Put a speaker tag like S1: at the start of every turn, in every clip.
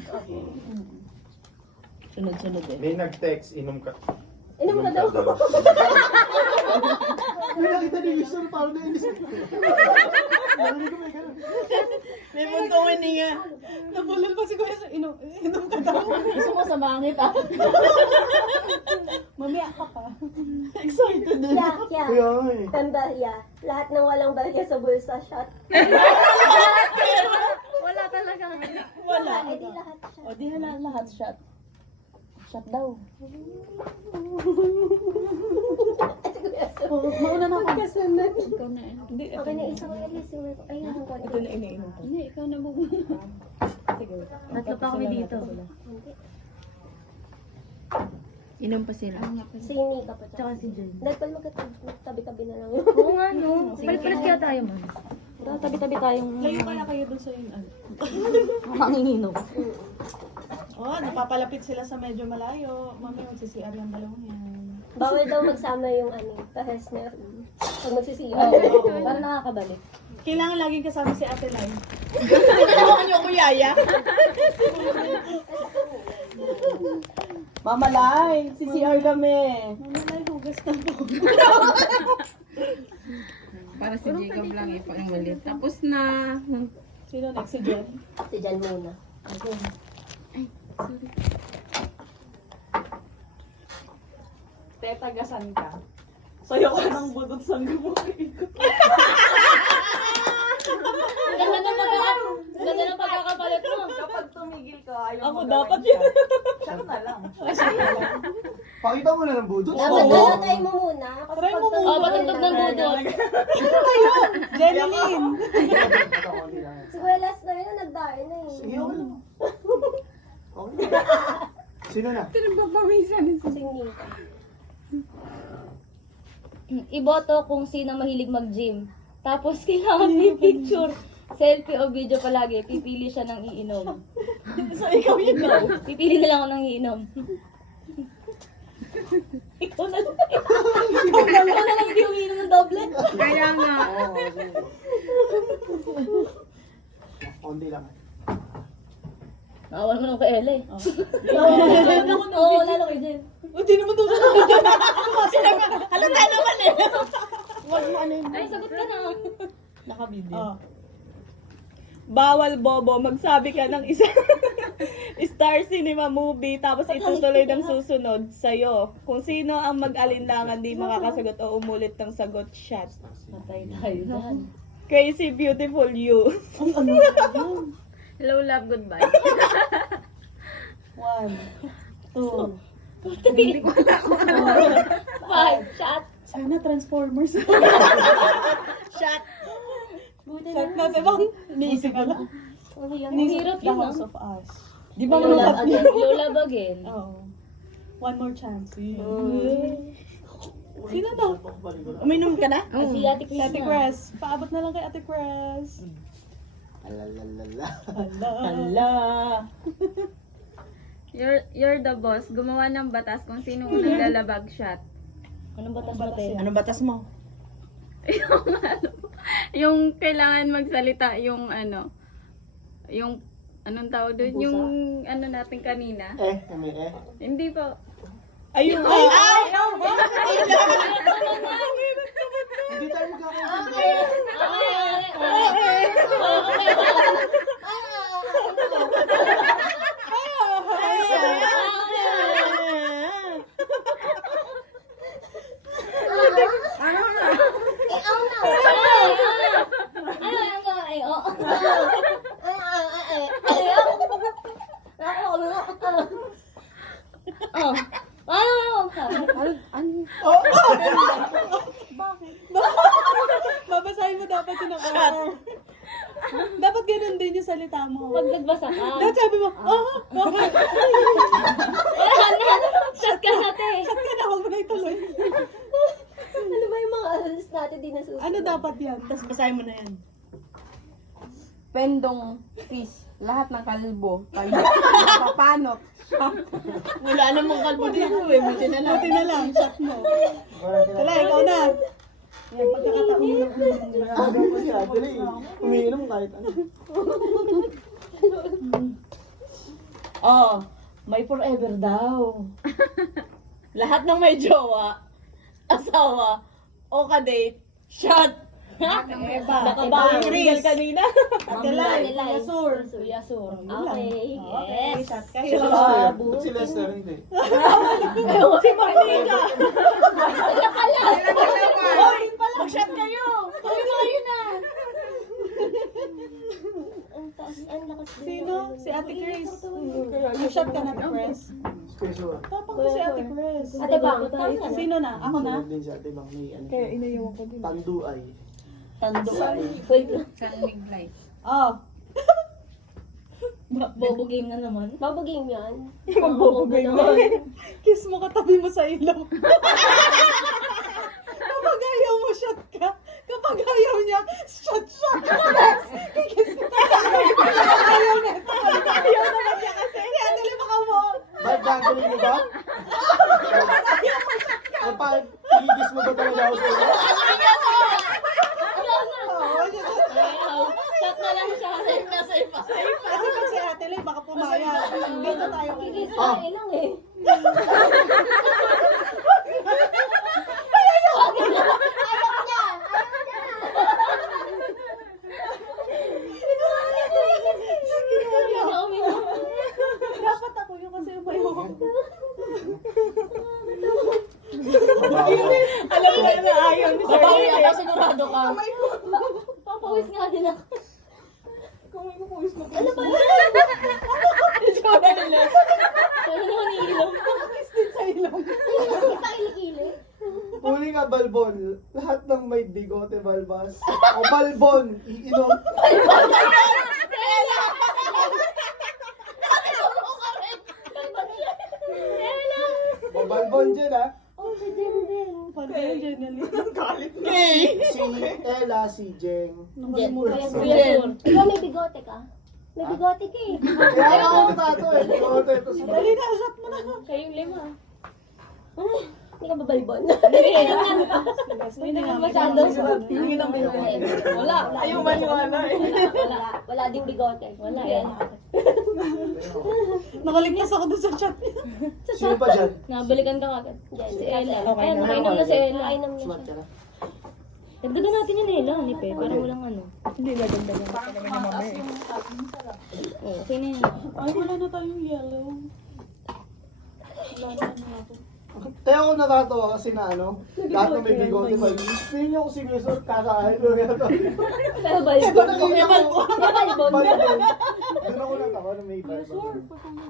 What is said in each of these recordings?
S1: Sunod-sunod eh.
S2: May nag-text, inom ka.
S3: Inom ka daw.
S4: May nakita ni Mister, parang nainis ko. Narinig ko may ganun.
S1: May buntong hininga. Nabulan pa si Kuya sa inom ka daw.
S3: Gusto mo samahan kita.
S1: Mamaya ka pa. Excited din.
S3: Yeah.
S4: Kaya eh.
S3: Tanda, yeah. Lahat ng walang balya sa bulsa, shot.
S5: Wala talaga.
S1: Wala.
S3: Eh di lahat shot.
S1: O di lahat shot. Shot daw. Mauna na ako.
S3: Kasunod.
S1: Ikaw na eh. Hindi, ito
S3: Okay na
S1: na.
S3: isang alisin ko. Ayun ang
S1: Ito na iniinom ko.
S5: Hindi, ikaw na muna.
S1: Sige.
S5: Tatlo pa kami dito. Inom pa sila.
S3: Si Nika pa.
S5: Tsaka si Jen.
S3: Dahil magkatabi-tabi na lang.
S5: Oo nga, no. Palit-palit kaya tayo, man.
S3: Tabi-tabi tayong
S1: Layo kaya kayo dun sa yun.
S3: manginginom.
S1: Oh, napapalapit sila sa medyo malayo. Mami, magsisiar yung dalawang yan.
S3: Bawal daw magsama yung pa-Hesner. Pag magsisiyan. Para nakakabalik.
S1: Kailangan laging kasama si Ate Lai. Tinatawakan niyo ako, Yaya. Mama Lai, CCR kami. Mama Lai, hugas na po.
S5: Para si Jacob lang ipangmalit. Tapos na.
S1: Sino next? Si Jen?
S3: Si Jan muna.
S1: Tetagasan ka. Sayo ka ng budot sa gumukit ko.
S3: Ganda ng pagkakapalit mo.
S6: Kapag tumigil ka, ayaw
S1: Ako
S6: mo
S1: dapat
S6: gawin
S1: yun.
S6: siya na lang.
S4: Pakita mo na ng budot.
S3: Dapat
S1: Oo.
S3: try mo muna. Kasi
S1: Try mo
S3: pag-
S1: muna.
S3: patugtog ng budot.
S1: Jeneline.
S3: Siguro last na yun, nag-dare na eh.
S4: Sige, okay lang. Okay lang. Sino na?
S3: Si Nika.
S7: Iboto kung sino mahilig mag-gym. Tapos kailangan may picture. Selfie o video palagi. Pipili siya ng iinom.
S1: So, ikaw yun daw.
S7: Pipili na lang ako ng iinom. Ikaw na lang. Ikaw na lang hindi umiinom ng doble.
S5: Kaya nga.
S4: Oo, sige. Konti lang.
S7: Nakawal mo naman kay Ella eh.
S1: Ako na.
S7: Oo, lalo kay Jen.
S1: Hindi naman doon sa halata naman eh. Wag mo ano yun.
S7: Ay, sagot ka na.
S1: Naka-video. Bawal bobo, magsabi ka ng isang Star Cinema movie tapos itutuloy ng susunod sa'yo. Kung sino ang mag-alinlangan di makakasagot o umulit ng sagot shot.
S7: Patay tayo dyan.
S1: Crazy Beautiful You.
S5: Hello, love, goodbye.
S1: 1, 2.
S7: Hindi ko na ako. 5, shot.
S1: Sana Transformers. Shot. Shot na, diba? Iniisip ko lang.
S7: Ang hirap
S1: The
S7: yun,
S1: House
S7: no?
S1: of Us. Di ba
S7: You love
S1: malukat
S7: again.
S1: yun?
S7: You love again.
S1: Oo. One more chance. Sino to? Uminom ka na?
S7: Si Ate Chris
S1: Ate
S7: na.
S1: Cres. Paabot na lang kay Ate Cres.
S4: Alalalala.
S1: Hala.
S5: You're the boss. Gumawa ng batas kung sino unang lalabag shot.
S7: Anong batas mo, te?
S1: Anong batas mo?
S5: Yung kailangan magsalita yung ano, yung anong tawag doon? Yung ano natin kanina.
S4: May
S5: Hindi po.
S1: Ayun. Ay!
S4: Hindi tayo magkakaroon.
S1: Babasahin mo dapat yun ang Dapat ganun din yung salita mo.
S7: Pag nagbasa ka.
S1: Dapat sabi mo, bakit?
S7: Shot ka na, te.
S1: Shot ka na, huwag mo na ituloy.
S3: Ano ba yung mga rules natin di nasusunod?
S1: Ano dapat yan? Tapos basahin mo na yan.
S6: Pendong peace. Lahat ng kalbo. Papanot.
S1: Wala namang kalbo dito eh. Buti na lang. Buti na lang. Shot mo. Tala, ikaw na. Yan, pagkakataon mo lang.
S4: Nagagawa ko siya. Dali. Umiinom kahit ano.
S1: Oh, may forever daw. Lahat ng may jowa, asawa, o kadate, shot. Nakabawi single kanina.
S3: Manilay.
S1: Yasur. Yasur.
S3: Okay. Yes.
S1: Shot ka.
S4: Ba't si Lester hindi?
S1: Si Marnika. Sila pala. Hoy, mag-shot kayo. Kayo na.
S3: Ang taas, ang lakas din.
S1: Sino? Si Ate Chris. Mag-shot ka na, Chris.
S4: Special.
S1: Tapang ko si Ate Chris.
S3: Ate Bang, taas ka na.
S1: Sino na? Ako na?
S4: Din si Ate Bang may ano.
S1: Kaya inayawan ko din.
S4: Tanduay.
S1: Tando.
S3: Wait lang.
S5: Sangliglay.
S1: Oh.
S7: Bobo game na naman.
S3: Bago game yan.
S1: Magbubugay mo. Kiss mo katabi mo sa ilong. Kapag ayaw mo, shot ka. Kapag ayaw niya, shot. Yes! Kikiss kita sa ilong. Kapag ayaw na. Ayaw naman niya kasi. Kaya dali baka mo.
S4: Ba't gagawin mo ba? Kapag igigis mo ba talaga ako sa iyo?
S7: Shot na lang siya. Safe na safe.
S1: Kasi pag si Ate Lay, baka pumayag. Dito tayo.
S3: Kikis na lang eh.
S1: Dapat ako yun kasi may hawak. Alam mo na ayaw ni Sir.
S7: Babawi ako, sigurado ka.
S3: Papawis nga din ako.
S1: Kung may mapuwis na
S3: Ano ba yun?
S7: Kaya naman iilong.
S1: kiss din sa ilong.
S3: Sa kilikili.
S4: Huli nga balbon, lahat ng may bigote balbas. O balbon, iinom. O balbon dyan ha.
S3: Oh, si Jen din.
S1: Paano yun, Jenny?
S4: Si Ella, si Jeng.
S3: Kuya Sur. Ikaw may bigote ka? May bigote ka eh.
S4: Kaya ako tato eh. Bigote. Tapos
S1: Dali na, shot mo na.
S7: Kayong lima.
S3: Hindi ka babalbon.
S1: Hindi nga
S3: Masyado.
S1: Hindi lang
S3: Wala.
S1: Ayaw maniwala eh.
S3: Wala ding bigote.
S7: Wala yan.
S1: Nakaligtas ako dun sa chat niya.
S4: sino pa dyan?
S7: Nabalikan ka agad.
S3: Jen.
S7: Si Ella.
S1: Okay
S7: Ay,
S1: na.
S7: nakainom na si Ella.
S3: Nakainom na
S4: Smart
S3: siya.
S4: ka na.
S7: Dagdagan natin yung Ella, ni Pe. Parang walang ano.
S1: Hindi na dagdagan.
S7: Oh, okay na yan.
S1: Ay, wala na tayong yellow.
S4: Kaya ako natatawa kasi na ano, lahat ng may bigote balbas. Hindi niyo ako sinusot, kakain ko nga to.
S3: Pero balbon.
S4: Balbon. Doon ako natawa na may balbon.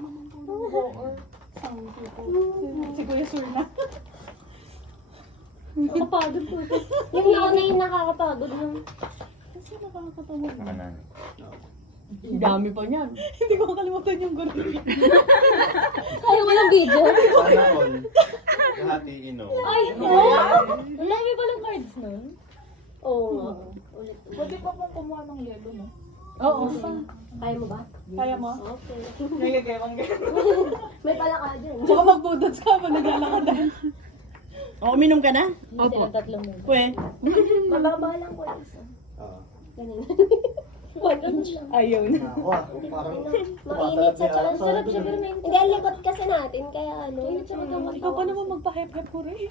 S1: Si Kuya Sur na.
S3: Nakapagod po. Yung nauna yung nakakapagod nun.
S1: Kasi nakakatawa.
S2: Nakanan.
S1: Ang dami pa niyan. Hindi ko makalimutan yung gorilla.
S3: Kaya walang video.
S2: Sana all. Lahat iinom.
S3: Ay,
S7: Ang dami palang cards nun.
S3: oo nga.
S1: Pwede pa pong kumuha ng yellow, no?
S3: Oo. Kaya mo ba?
S1: Kaya mo?
S3: Okay.
S1: Nagagawang gano'n.
S3: May pala ka dyan.
S1: Tsaka magbudots ka pa, naglalakadan.
S6: O, uminom ka na?
S7: Opo. Tatlong mo.
S6: Pwe.
S3: Mababa lang po yung isa. Ganun. Wala lang.
S1: Ayaw na.
S4: Ako ah, parang
S3: Mainit sa tiyan.
S7: Sarap siya pero may
S3: Hindi, ang likot kasi natin. Kaya ano.
S1: Ikaw pa naman magpa-hep-hep ko rin.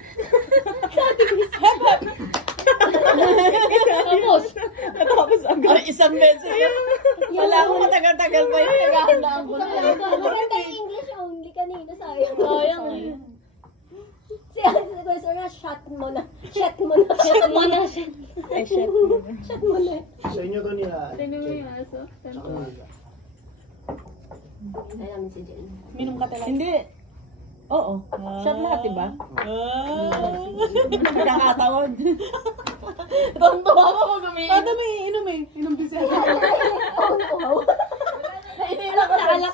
S7: Tapos,
S1: Tapos agad.
S6: Ay, isang beses. Wala akong matagal-tagal pa yun. Naghahandaan ko na.
S3: Maganda yung English only kanina sayang.
S7: sayang eh.
S3: Si Kuya Sir, shot mo na. Shot mo na.
S7: Shot mo na siya.
S1: Ay, shit.
S3: Shot mo na.
S4: sa inyo to nila.
S5: Sino mo yung aso?
S4: Tsaka nila.
S3: Ay namin si Jen.
S1: Minom ka talaga.
S6: Hindi. Oo. Shot lahat, diba?
S1: Kakatawad.
S6: Tontuwa ko pag umiinom.
S1: Kada may inom eh. Inom din siya.
S3: Oh,
S7: Naiinom ko na.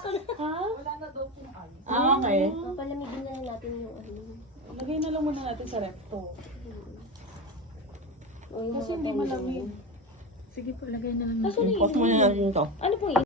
S6: Ah, okay.
S3: palamigin na lang natin yung ano.
S1: Lagay na lang muna natin sa ref to.
S3: O, yung
S1: Kasi
S3: mga
S1: hindi
S3: pang-
S1: malamig.
S5: Sige po, lagay na lang
S7: Kaso
S6: Pause mo na natin to.
S7: ano pong